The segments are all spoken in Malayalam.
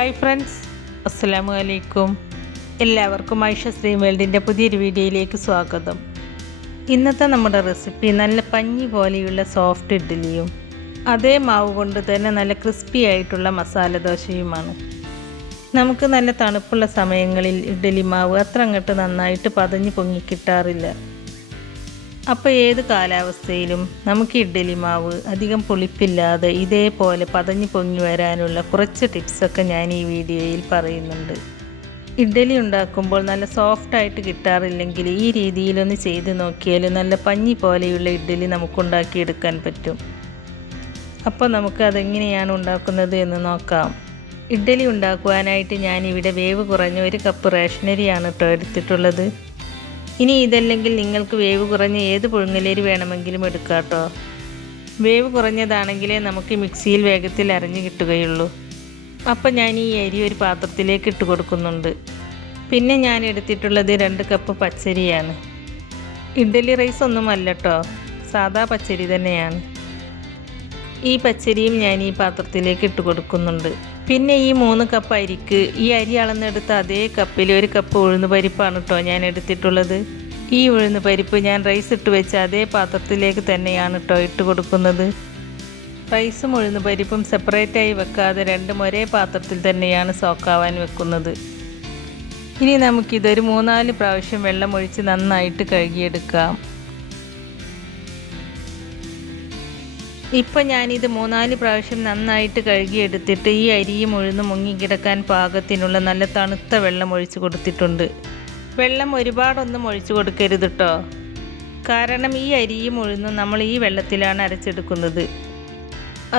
ഹായ് ഫ്രണ്ട്സ്, അസ്സലാമു അലൈക്കും. എല്ലാവർക്കും ആയിഷ സ്ട്രീം വേൾഡിൻ്റെ പുതിയൊരു വീഡിയോയിലേക്ക് സ്വാഗതം. ഇന്നത്തെ നമ്മുടെ റെസിപ്പി നല്ല പഞ്ഞി പോലെയുള്ള സോഫ്റ്റ് ഇഡ്ഡലിയും അതേ മാവ് കൊണ്ട് തന്നെ നല്ല ക്രിസ്പി ആയിട്ടുള്ള മസാല ദോശയുമാണ്. നമുക്ക് നല്ല തണുപ്പുള്ള സമയങ്ങളിൽ ഇഡ്ഡലി മാവ് അത്ര അങ്ങോട്ട് നന്നായിട്ട് പതഞ്ഞ് പൊങ്ങി കിട്ടാറില്ല. അപ്പോൾ ഏത് കാലാവസ്ഥയിലും നമുക്ക് ഇഡ്ഡലി മാവ് അധികം പുളിപ്പില്ലാതെ ഇതേപോലെ പതഞ്ഞ് പൊങ്ങി വരാനുള്ള കുറച്ച് ടിപ്സൊക്കെ ഞാൻ ഈ വീഡിയോയിൽ പറയുന്നുണ്ട്. ഇഡ്ഡലി ഉണ്ടാക്കുമ്പോൾ നല്ല സോഫ്റ്റായിട്ട് കിട്ടാറില്ലെങ്കിൽ ഈ രീതിയിലൊന്ന് ചെയ്ത് നോക്കിയാൽ നല്ല പഞ്ഞി പോലെയുള്ള ഇഡ്ഡലി നമുക്കുണ്ടാക്കിയെടുക്കാൻ പറ്റും. അപ്പോൾ നമുക്ക് അതെങ്ങനെയാണ് ഉണ്ടാക്കുന്നത് എന്ന് നോക്കാം. ഇഡ്ഡലി ഉണ്ടാക്കുവാനായിട്ട് ഞാനിവിടെ വേവ് കുറഞ്ഞ 1 കപ്പ് റേഷനരിയാണ് കേട്ടോ എടുത്തിട്ടുള്ളത്. ഇനി ഇതല്ലെങ്കിൽ നിങ്ങൾക്ക് വേവ് കുറഞ്ഞ ഏത് പുഴുങ്ങലരി വേണമെങ്കിലും എടുക്കാം കേട്ടോ. വേവ് കുറഞ്ഞതാണെങ്കിലേ നമുക്ക് മിക്സിയിൽ വേഗത്തിൽ അരഞ്ഞു കിട്ടുകയുള്ളൂ. അപ്പം ഞാൻ ഈ അരി ഒരു പാത്രത്തിലേക്ക് ഇട്ട് കൊടുക്കുന്നുണ്ട്. പിന്നെ ഞാൻ എടുത്തിട്ടുള്ളത് 2 കപ്പ് പച്ചരിയാണ്. ഇഡ്ഡലി റൈസ് ഒന്നുമല്ല കേട്ടോ, സാദാ പച്ചരി തന്നെയാണ്. ഈ പച്ചരിയും ഞാൻ ഈ പാത്രത്തിലേക്ക് ഇട്ട് കൊടുക്കുന്നുണ്ട്. പിന്നെ ഈ 3 കപ്പ് അരിക്ക് ഈ അരി അളന്നെടുത്ത അതേ കപ്പിൽ 1 കപ്പ് ഉഴുന്ന് പരിപ്പാണ് കേട്ടോ ഞാൻ എടുത്തിട്ടുള്ളത്. ഈ ഉഴുന്ന് പരിപ്പ് ഞാൻ റൈസ് ഇട്ട് വെച്ച അതേ പാത്രത്തിലേക്ക് തന്നെയാണ് കേട്ടോ ഇട്ട് കൊടുക്കുന്നത്. റൈസും ഉഴുന്ന് പരിപ്പും സെപ്പറേറ്റായി വെക്കാതെ രണ്ടും ഒരേ പാത്രത്തിൽ തന്നെയാണ് സോക്കാവാൻ വെക്കുന്നത്. ഇനി നമുക്കിതൊരു 3-4 പ്രാവശ്യം വെള്ളം ഒഴിച്ച് നന്നായിട്ട് കഴുകിയെടുക്കാം. ഇപ്പം ഞാനിത് 3-4 പ്രാവശ്യം നന്നായിട്ട് കഴുകിയെടുത്തിട്ട് ഈ അരിയും ഉഴുന്നും മുങ്ങിക്കിടക്കാൻ പാകത്തിനുള്ള നല്ല തണുത്ത വെള്ളം ഒഴിച്ച് കൊടുത്തിട്ടുണ്ട്. വെള്ളം ഒരുപാടൊന്നും ഒഴിച്ചു കൊടുക്കരുത് കേട്ടോ, കാരണം ഈ അരിയും ഉഴുന്നും നമ്മൾ ഈ വെള്ളത്തിലാണ് അരച്ചെടുക്കുന്നത്.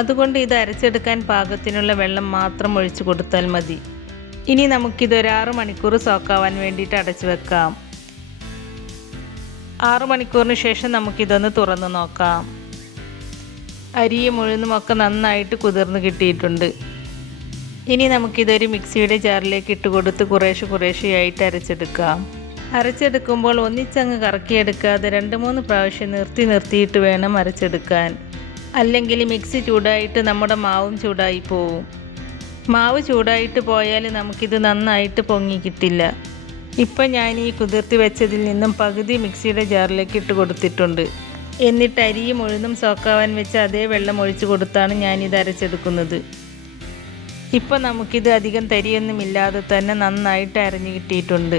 അതുകൊണ്ട് ഇത് അരച്ചെടുക്കാൻ പാകത്തിനുള്ള വെള്ളം മാത്രം ഒഴിച്ചു കൊടുത്താൽ മതി. ഇനി നമുക്കിതൊരു 6 മണിക്കൂർ സോക്കാവാൻ വേണ്ടിയിട്ട് അടച്ചു വെക്കാം. 6 മണിക്കൂറിന് ശേഷം നമുക്കിതൊന്ന് തുറന്ന് നോക്കാം. അരിയും ഉഴുന്നുമൊക്കെ നന്നായിട്ട് കുതിർന്ന് കിട്ടിയിട്ടുണ്ട്. ഇനി നമുക്കിതൊരു മിക്സിയുടെ ജാറിലേക്ക് ഇട്ട് കൊടുത്ത് കുറേശ്ശെയായിട്ട് അരച്ചെടുക്കാം. അരച്ചെടുക്കുമ്പോൾ ഒന്നിച്ചങ്ങ് കറക്കിയെടുക്കാതെ 2-3 പ്രാവശ്യം നിർത്തിയിട്ട് വേണം അരച്ചെടുക്കാൻ. അല്ലെങ്കിൽ മിക്സി ചൂടായിട്ട് നമ്മുടെ മാവും ചൂടായി പോവും. മാവ് ചൂടായിട്ട് പോയാൽ നമുക്കിത് നന്നായിട്ട് പൊങ്ങി കിട്ടില്ല. ഇപ്പം ഞാൻ ഈ കുതിർത്തി വെച്ചതിൽ നിന്നും പകുതി മിക്സിയുടെ ജാറിലേക്ക് ഇട്ട് കൊടുത്തിട്ടുണ്ട്. എന്നിട്ട് അരിയും ഉഴുന്നും സോക്കാവാൻ വെച്ച് അതേ വെള്ളം ഒഴിച്ചു കൊടുത്താണ് ഞാനിത് അരച്ചെടുക്കുന്നത്. ഇപ്പം നമുക്കിത് അധികം തരിയൊന്നുമില്ലാതെ തന്നെ നന്നായിട്ട് അരഞ്ഞു കിട്ടിയിട്ടുണ്ട്.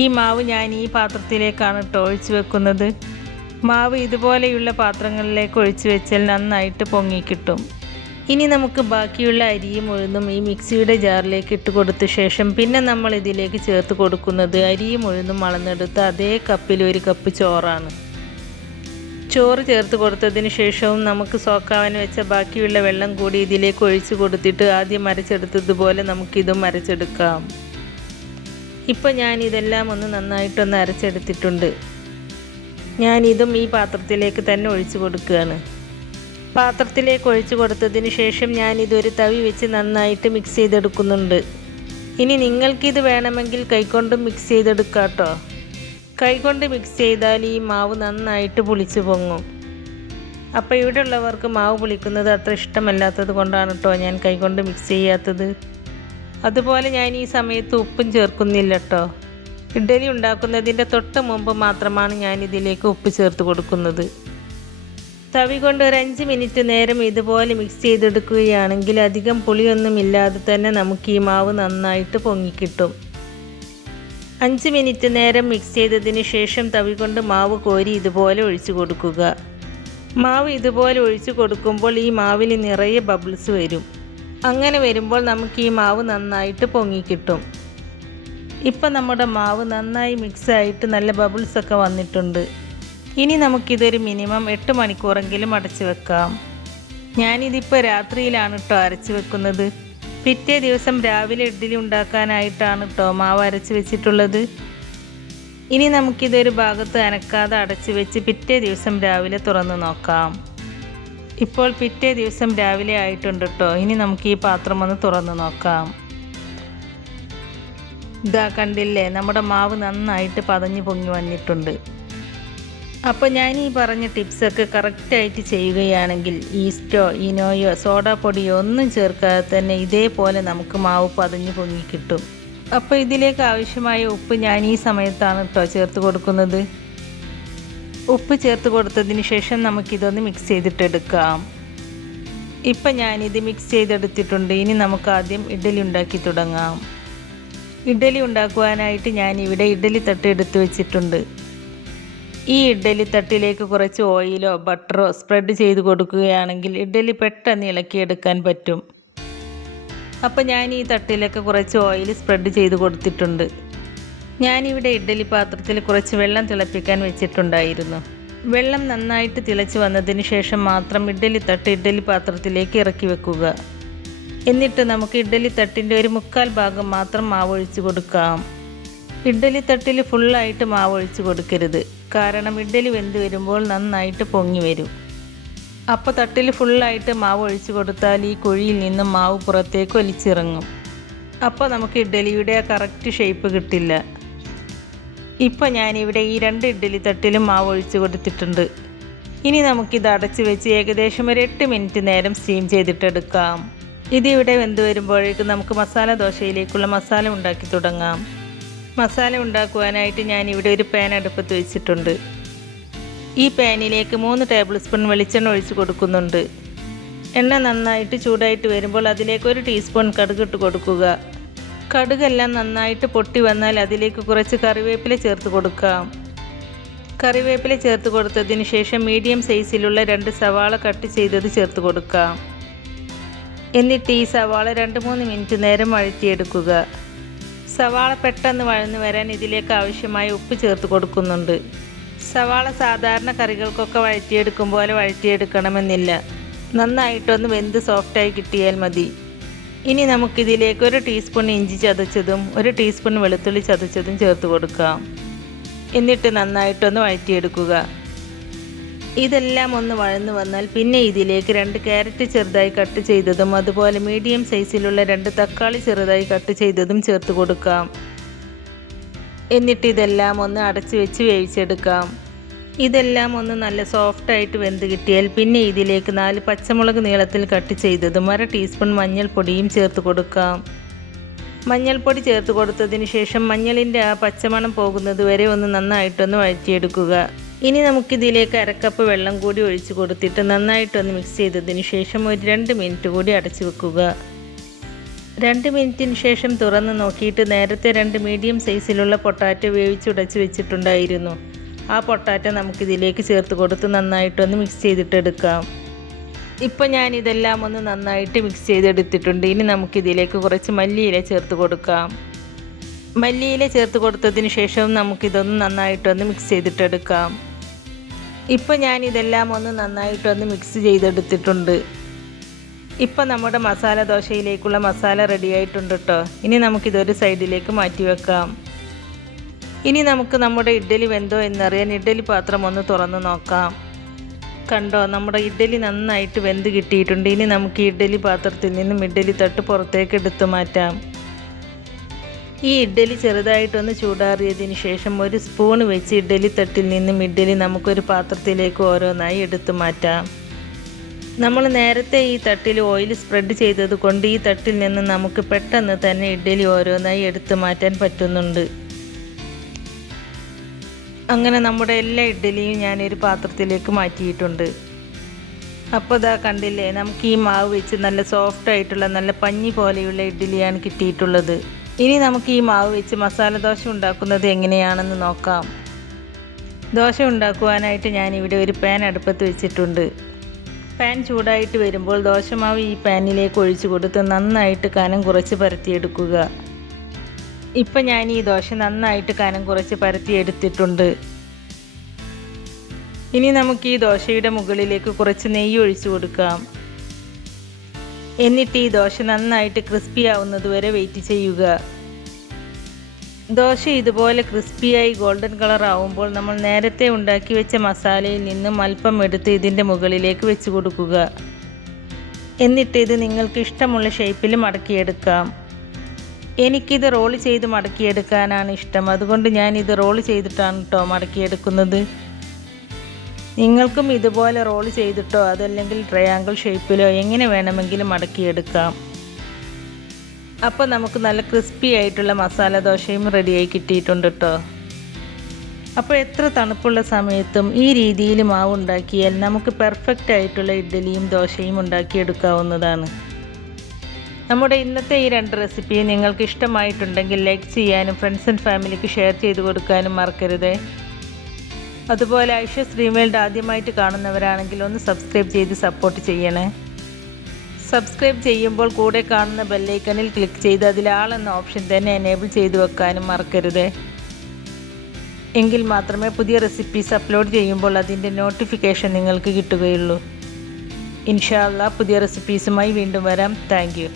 ഈ മാവ് ഞാൻ ഈ പാത്രത്തിലേക്കാണ് കേട്ടോ ഒഴിച്ചു വെക്കുന്നത്. മാവ് ഇതുപോലെയുള്ള പാത്രങ്ങളിലേക്ക് ഒഴിച്ചു വെച്ചാൽ നന്നായിട്ട് പൊങ്ങിക്കിട്ടും. ഇനി നമുക്ക് ബാക്കിയുള്ള അരിയും ഉഴുന്നും ഈ മിക്സിയുടെ ജാറിലേക്ക് ഇട്ട് കൊടുത്ത ശേഷം പിന്നെ നമ്മൾ ഇതിലേക്ക് ചേർത്ത് കൊടുക്കുന്നത് അരിയും ഉഴുന്നും അളന്നെടുത്ത് അതേ കപ്പിൽ 1 കപ്പ് ചോറാണ്. ചോറ് ചേർത്ത് കൊടുത്തതിന് ശേഷവും നമുക്ക് സോക്കാവാൻ വെച്ച ബാക്കിയുള്ള വെള്ളം കൂടി ഇതിലേക്ക് ഒഴിച്ച് കൊടുത്തിട്ട് ആദ്യം അരച്ചെടുത്തതുപോലെ നമുക്കിതും അരച്ചെടുക്കാം. ഇപ്പോൾ ഞാനിതെല്ലാം ഒന്ന് നന്നായിട്ടൊന്ന് അരച്ചെടുത്തിട്ടുണ്ട്. ഞാനിതും ഈ പാത്രത്തിലേക്ക് തന്നെ ഒഴിച്ച് കൊടുക്കുകയാണ്. പാത്രത്തിലേക്ക് ഒഴിച്ച് കൊടുത്തതിന് ശേഷം ഞാനിതൊരു തവി വെച്ച് നന്നായിട്ട് മിക്സ് ചെയ്തെടുക്കുന്നുണ്ട്. ഇനി നിങ്ങൾക്കിത് വേണമെങ്കിൽ കൈകൊണ്ടും മിക്സ് ചെയ്തെടുക്കാം കേട്ടോ. കൈകൊണ്ട് മിക്സ് ചെയ്താൽ ഈ മാവ് നന്നായിട്ട് പുളിച്ച് പൊങ്ങും. അപ്പോൾ ഇവിടെ ഉള്ളവർക്ക് മാവ് പുളിക്കുന്നത് അത്ര ഇഷ്ടമല്ലാത്തത് കൊണ്ടാണ് കേട്ടോ ഞാൻ കൈകൊണ്ട് മിക്സ് ചെയ്യാത്തത്. അതുപോലെ ഞാൻ ഈ സമയത്ത് ഉപ്പും ചേർക്കുന്നില്ല കേട്ടോ. ഇഡ്ഡലി ഉണ്ടാക്കുന്നതിൻ്റെ തൊട്ട് മുമ്പ് മാത്രമാണ് ഞാൻ ഇതിലേക്ക് ഉപ്പ് ചേർത്ത് കൊടുക്കുന്നത്. തവി കൊണ്ട് ഒരു 5 മിനിറ്റ് നേരം ഇതുപോലെ മിക്സ് ചെയ്തെടുക്കുകയാണെങ്കിൽ അധികം പുളിയൊന്നുമില്ലാതെ തന്നെ നമുക്ക് ഈ മാവ് നന്നായിട്ട് പൊങ്ങിക്കിട്ടും. 5 മിനിറ്റ് നേരം മിക്സ് ചെയ്തതിന് ശേഷം തവി കൊണ്ട് മാവ് കോരി ഇതുപോലെ ഒഴിച്ചു കൊടുക്കുക. മാവ് ഇതുപോലെ ഒഴിച്ചു കൊടുക്കുമ്പോൾ ഈ മാവിൽ നിറയെ ബബിൾസ് വരും. അങ്ങനെ വരുമ്പോൾ നമുക്ക് ഈ മാവ് നന്നായിട്ട് പൊങ്ങിക്കിട്ടും. ഇപ്പം നമ്മുടെ മാവ് നന്നായി മിക്സായിട്ട് നല്ല ബബിൾസൊക്കെ വന്നിട്ടുണ്ട്. ഇനി നമുക്കിതൊരു മിനിമം 8 മണിക്കൂറെങ്കിലും അടച്ചു വെക്കാം. ഞാനിതിപ്പോൾ രാത്രിയിലാണ് കേട്ടോ അരച്ച് വെക്കുന്നത്. പിറ്റേ ദിവസം രാവിലെ ഇഡ്ഡലി ഉണ്ടാക്കാനായിട്ടാണ് കേട്ടോ മാവ് അരച്ച് വെച്ചിട്ടുള്ളത്. ഇനി നമുക്കിതൊരു ഭാഗത്ത് അനക്കാതെ അടച്ച് വെച്ച് പിറ്റേ ദിവസം രാവിലെ തുറന്ന് നോക്കാം. ഇപ്പോൾ പിറ്റേ ദിവസം രാവിലെ ആയിട്ടുണ്ട് കേട്ടോ. ഇനി നമുക്ക് ഈ പാത്രം ഒന്ന് തുറന്ന് നോക്കാം. ഇതാ കണ്ടില്ലേ, നമ്മുടെ മാവ് നന്നായിട്ട് പതഞ്ഞ് പൊങ്ങി വന്നിട്ടുണ്ട്. അപ്പോൾ ഞാൻ ഈ പറഞ്ഞ ടിപ്സൊക്കെ കറക്റ്റായിട്ട് ചെയ്യുകയാണെങ്കിൽ ഈസ്റ്റോ ഇനോയോ സോഡാ പൊടിയോ ഒന്നും ചേർക്കാതെ തന്നെ ഇതേപോലെ നമുക്ക് മാവ് പതഞ്ഞ് പൊങ്ങി കിട്ടും. അപ്പോൾ ഇതിലേക്ക് ആവശ്യമായ ഉപ്പ് ഞാൻ ഈ സമയത്താണ് കേട്ടോ ചേർത്ത് കൊടുക്കുന്നത്. ഉപ്പ് ചേർത്ത് കൊടുത്തതിന് ശേഷം നമുക്കിതൊന്ന് മിക്സ് ചെയ്തിട്ടെടുക്കാം. ഇപ്പം ഞാനിത് മിക്സ് ചെയ്തെടുത്തിട്ടുണ്ട്. ഇനി നമുക്ക് ആദ്യം ഇഡ്ഡലി ഉണ്ടാക്കി തുടങ്ങാം. ഇഡ്ഡലി ഉണ്ടാക്കുവാനായിട്ട് ഞാനിവിടെ ഇഡ്ഡലി തട്ട് എടുത്ത് വെച്ചിട്ടുണ്ട്. ഈ ഇഡ്ഡലി തട്ടിലേക്ക് കുറച്ച് ഓയിലോ ബട്ടറോ സ്പ്രെഡ് ചെയ്ത് കൊടുക്കുകയാണെങ്കിൽ ഇഡ്ഡലി പെട്ടെന്ന് ഇളക്കിയെടുക്കാൻ പറ്റും. അപ്പോൾ ഞാൻ ഈ തട്ടിലൊക്കെ കുറച്ച് ഓയിൽ സ്പ്രെഡ് ചെയ്ത് കൊടുത്തിട്ടുണ്ട്. ഞാനിവിടെ ഇഡ്ഡലി പാത്രത്തിൽ കുറച്ച് വെള്ളം തിളപ്പിക്കാൻ വെച്ചിട്ടുണ്ടായിരുന്നു. വെള്ളം നന്നായിട്ട് തിളച്ച് വന്നതിന് ശേഷം മാത്രം ഇഡ്ഡലി തട്ട് ഇഡ്ഡലി പാത്രത്തിലേക്ക് ഇറക്കി വെക്കുക. എന്നിട്ട് നമുക്ക് ഇഡ്ഡലി തട്ടിൻ്റെ ഒരു 1/4 ഭാഗം മാത്രം മാവ് ഒഴിച്ച് കൊടുക്കാം. ഇഡ്ഡലി തട്ടിൽ ഫുള്ളായിട്ട് മാവ് ഒഴിച്ച് കൊടുക്കരുത്. കാരണം ഇഡ്ഡലി വെന്ത് വരുമ്പോൾ നന്നായിട്ട് പൊങ്ങി വരും. അപ്പോൾ തട്ടിൽ ഫുള്ളായിട്ട് മാവ് ഒഴിച്ച് കൊടുത്താൽ ഈ കുഴിയിൽ നിന്നും മാവ് പുറത്തേക്ക് ഒലിച്ചിറങ്ങും. അപ്പോൾ നമുക്ക് ഇഡ്ഡലിയുടെ ആ കറക്റ്റ് ഷേപ്പ് കിട്ടില്ല. ഇപ്പോൾ ഞാനിവിടെ ഈ 2 ഇഡ്ഡലി തട്ടിലും മാവ് ഒഴിച്ച് കൊടുത്തിട്ടുണ്ട്. ഇനി നമുക്കിത് അടച്ച് വെച്ച് ഏകദേശം ഒരു 8 മിനിറ്റ് നേരം സ്റ്റീം ചെയ്തിട്ടെടുക്കാം. ഇതിവിടെ വെന്ത് വരുമ്പോഴേക്കും നമുക്ക് മസാല ദോശയിലേക്കുള്ള മസാല ഉണ്ടാക്കി തുടങ്ങാം. മസാല ഉണ്ടാക്കുവാനായിട്ട് ഞാനിവിടെ ഒരു പാൻ അടുപ്പത്ത് വെച്ചിട്ടുണ്ട്. ഈ പാനിലേക്ക് 3 ടേബിൾ സ്പൂൺ വെളിച്ചെണ്ണ ഒഴിച്ച് കൊടുക്കുന്നുണ്ട്. എണ്ണ നന്നായിട്ട് ചൂടായിട്ട് വരുമ്പോൾ അതിലേക്ക് 1 ടീസ്പൂൺ കടുക് ഇട്ട് കൊടുക്കുക. കടുകെല്ലാം നന്നായിട്ട് പൊട്ടി വന്നാൽ അതിലേക്ക് കുറച്ച് കറിവേപ്പില ചേർത്ത് കൊടുക്കാം. കറിവേപ്പില ചേർത്ത് കൊടുത്തതിന് ശേഷം മീഡിയം സൈസിലുള്ള 2 സവാള കട്ട് ചെയ്തത് ചേർത്ത് കൊടുക്കാം. എന്നിട്ട് ഈ സവാള 2-3 മിനിറ്റ് നേരം വഴറ്റിയെടുക്കുക. സവാള പെട്ടെന്ന് വഴന്നു വരാൻ ഇതിലേക്ക് ആവശ്യമായ ഉപ്പ് ചേർത്ത് കൊടുക്കുന്നുണ്ട്. സവാള സാധാരണ കറികൾക്കൊക്കെ വഴറ്റിയെടുക്കും പോലെ വഴറ്റിയെടുക്കണമെന്നില്ല. നന്നായിട്ടൊന്ന് വെന്ത് സോഫ്റ്റായി കിട്ടിയാൽ മതി. ഇനി നമുക്കിതിലേക്ക് 1 ടീസ്പൂൺ ഇഞ്ചി ചതച്ചതും 1 ടീസ്പൂൺ വെളുത്തുള്ളി ചതച്ചതും ചേർത്ത് കൊടുക്കാം. എന്നിട്ട് നന്നായിട്ടൊന്ന് വഴറ്റിയെടുക്കുക. ഇതെല്ലാം ഒന്ന് വഴന്നു വന്നാൽ പിന്നെ ഇതിലേക്ക് 2 ക്യാരറ്റ് ചെറുതായി കട്ട് ചെയ്തതും അതുപോലെ മീഡിയം സൈസിലുള്ള 2 തക്കാളി ചെറുതായി കട്ട് ചെയ്തതും ചേർത്ത് കൊടുക്കാം. എന്നിട്ട് ഇതെല്ലാം ഒന്ന് അടച്ച് വെച്ച് വേവിച്ചെടുക്കാം. ഇതെല്ലാം ഒന്ന് നല്ല സോഫ്റ്റായിട്ട് വെന്ത് കിട്ടിയാൽ പിന്നെ ഇതിലേക്ക് 4 പച്ചമുളക് നീളത്തിൽ കട്ട് ചെയ്തതും 1/2 ടീസ്പൂൺ മഞ്ഞൾപ്പൊടിയും ചേർത്ത് കൊടുക്കാം. മഞ്ഞൾപ്പൊടി ചേർത്ത് കൊടുത്തതിന് ശേഷം മഞ്ഞളിൻ്റെ ആ പച്ചമണം പോകുന്നത് വരെ ഒന്ന് നന്നായിട്ടൊന്ന് വഴറ്റിയെടുക്കുക. ഇനി നമുക്കിതിലേക്ക് 1/2 കപ്പ് വെള്ളം കൂടി ഒഴിച്ച് കൊടുത്തിട്ട് നന്നായിട്ടൊന്ന് മിക്സ് ചെയ്തതിന് ശേഷം ഒരു 2 മിനിറ്റ് കൂടി അടച്ചു വെക്കുക. 2 മിനിറ്റിന് ശേഷം തുറന്ന് നോക്കിയിട്ട് നേരത്തെ 2 മീഡിയം സൈസിലുള്ള പൊട്ടാറ്റോ വേവിച്ചുടച്ച് വെച്ചിട്ടുണ്ടായിരുന്നു. ആ പൊട്ടാറ്റോ നമുക്കിതിലേക്ക് ചേർത്ത് കൊടുത്ത് നന്നായിട്ടൊന്ന് മിക്സ് ചെയ്തിട്ടെടുക്കാം. ഇപ്പോൾ ഞാനിതെല്ലാം ഒന്ന് നന്നായിട്ട് മിക്സ് ചെയ്തെടുത്തിട്ടുണ്ട്. ഇനി നമുക്കിതിലേക്ക് കുറച്ച് മല്ലിയില ചേർത്ത് കൊടുക്കാം. മല്ലിയില ചേർത്ത് കൊടുത്തതിന് ശേഷം നമുക്കിതൊന്ന് നന്നായിട്ടൊന്ന് മിക്സ് ചെയ്തിട്ടെടുക്കാം. ഇപ്പോൾ ഞാനിതെല്ലാം ഒന്ന് നന്നായിട്ടൊന്ന് മിക്സ് ചെയ്തെടുത്തിട്ടുണ്ട്. ഇപ്പോൾ നമ്മുടെ മസാല ദോശയിലേക്കുള്ള മസാല റെഡി ആയിട്ടുണ്ട് കേട്ടോ. ഇനി നമുക്കിതൊരു സൈഡിലേക്ക് മാറ്റി വെക്കാം. ഇനി നമുക്ക് നമ്മുടെ ഇഡ്ഡലി വെന്തോ എന്നറിയാൻ ഇഡ്ഡലി പാത്രം ഒന്ന് തുറന്ന് നോക്കാം. കണ്ടോ, നമ്മുടെ ഇഡ്ഡലി നന്നായിട്ട് വെന്ത് കിട്ടിയിട്ടുണ്ട്. ഇനി നമുക്ക് ഈ ഇഡ്ഡലി പാത്രത്തിൽ നിന്നും ഇഡ്ഡലി തട്ട് പുറത്തേക്ക് എടുത്തു മാറ്റാം. ഈ ഇഡ്ഡലി ചെറുതായിട്ടൊന്ന് ചൂടാറിയതിന് ശേഷം 1 സ്പൂൺ വെച്ച് ഇഡ്ഡലി തട്ടിൽ നിന്നും ഇഡ്ഡലി നമുക്കൊരു പാത്രത്തിലേക്ക് ഓരോന്നായി എടുത്തു മാറ്റാം. നമ്മൾ നേരത്തെ ഈ തട്ടിൽ ഓയിൽ സ്പ്രെഡ് ചെയ്തത് കൊണ്ട് ഈ തട്ടിൽ നിന്ന് നമുക്ക് പെട്ടെന്ന് തന്നെ ഇഡ്ഡലി ഓരോന്നായി എടുത്തു മാറ്റാൻ പറ്റുന്നുണ്ട്. അങ്ങനെ നമ്മുടെ എല്ലാ ഇഡ്ഡലിയും ഞാനൊരു പാത്രത്തിലേക്ക് മാറ്റിയിട്ടുണ്ട്. അപ്പോൾ ഇതാ കണ്ടില്ലേ, നമുക്ക് ഈ മാവ് വെച്ച് നല്ല സോഫ്റ്റ് ആയിട്ടുള്ള നല്ല പഞ്ഞി പോലെയുള്ള ഇഡ്ഡലിയാണ് കിട്ടിയിട്ടുള്ളത്. ഇനി നമുക്ക് ഈ മാവ് വെച്ച് മസാല ദോശ ഉണ്ടാക്കുന്നത് എങ്ങനെയാണെന്ന് നോക്കാം. ദോശ ഉണ്ടാക്കുവാനായിട്ട് ഞാനിവിടെ ഒരു പാൻ അടുപ്പത്ത് വെച്ചിട്ടുണ്ട്. പാൻ ചൂടായിട്ട് വരുമ്പോൾ ദോശമാവ് ഈ പാനിലേക്ക് ഒഴിച്ചു കൊടുത്ത് നന്നായിട്ട് കനം കുറച്ച് പരത്തിയെടുക്കുക. ഇപ്പം ഞാൻ ഈ ദോശ നന്നായിട്ട് കനം കുറച്ച് പരത്തിയെടുത്തിട്ടുണ്ട്. ഇനി നമുക്ക് ഈ ദോശയുടെ മുകളിലേക്ക് കുറച്ച് നെയ്യ് ഒഴിച്ചു കൊടുക്കാം. എന്നിട്ട് ഈ ദോശ നന്നായിട്ട് ക്രിസ്പി ആവുന്നത് വരെ വെയിറ്റ് ചെയ്യുക. ദോശ ഇതുപോലെ ക്രിസ്പിയായി ഗോൾഡൻ കളർ ആവുമ്പോൾ നമ്മൾ നേരത്തെ ഉണ്ടാക്കി വെച്ച മസാലയിൽ നിന്നും അല്പം എടുത്ത് ഇതിൻ്റെ മുകളിലേക്ക് വെച്ച് കൊടുക്കുക. എന്നിട്ട് ഇത് നിങ്ങൾക്ക് ഇഷ്ടമുള്ള ഷേപ്പിൽ മടക്കിയെടുക്കാം. എനിക്കിത് റോൾ ചെയ്ത് മടക്കിയെടുക്കാനാണ് ഇഷ്ടം. അതുകൊണ്ട് ഞാനിത് റോൾ ചെയ്തിട്ടാണ് കേട്ടോ മടക്കിയെടുക്കുന്നത്. നിങ്ങൾക്കും ഇതുപോലെ റോൾ ചെയ്തിട്ടോ അതല്ലെങ്കിൽ ട്രയാങ്കിൾ ഷേപ്പിലോ എങ്ങനെ വേണമെങ്കിലും മടക്കിയെടുക്കാം. അപ്പോൾ നമുക്ക് നല്ല ക്രിസ്പി ആയിട്ടുള്ള മസാല ദോശയും റെഡിയായി കിട്ടിയിട്ടുണ്ട് കേട്ടോ. അപ്പോൾ എത്ര തണുപ്പുള്ള സമയത്തും ഈ രീതിയിൽ മാവ് ഉണ്ടാക്കിയാൽ നമുക്ക് പെർഫെക്റ്റ് ആയിട്ടുള്ള ഇഡ്ഡലിയും ദോശയും ഉണ്ടാക്കിയെടുക്കാവുന്നതാണ്. നമ്മുടെ ഇന്നത്തെ ഈ 2 റെസിപ്പിയും നിങ്ങൾക്ക് ഇഷ്ടമായിട്ടുണ്ടെങ്കിൽ ലൈക്ക് ചെയ്യാനും ഫ്രണ്ട്സ് ആൻഡ് ഫാമിലിക്ക് ഷെയർ ചെയ്ത് കൊടുക്കാനും മറക്കരുത്. അതുപോലെ ഐഷ സ്ട്രീം വേൾഡ് ആദ്യമായിട്ട് കാണുന്നവരാണെങ്കിൽ ഒന്ന് സബ്സ്ക്രൈബ് ചെയ്ത് സപ്പോർട്ട് ചെയ്യണേ. സബ്സ്ക്രൈബ് ചെയ്യുമ്പോൾ കൂടെ കാണുന്ന ബെല്ലൈക്കണിൽ ക്ലിക്ക് ചെയ്ത് അതിൽ ആൾ എന്ന ഓപ്ഷൻ തന്നെ എനേബിൾ ചെയ്ത് വെക്കാനും മറക്കരുത്. എങ്കിൽ മാത്രമേ പുതിയ റെസിപ്പീസ് അപ്ലോഡ് ചെയ്യുമ്പോൾ അതിൻ്റെ നോട്ടിഫിക്കേഷൻ നിങ്ങൾക്ക് കിട്ടുകയുള്ളൂ. ഇൻഷാ അല്ലാഹ് പുതിയ റെസിപ്പീസുമായി വീണ്ടും വരാം. Thank you.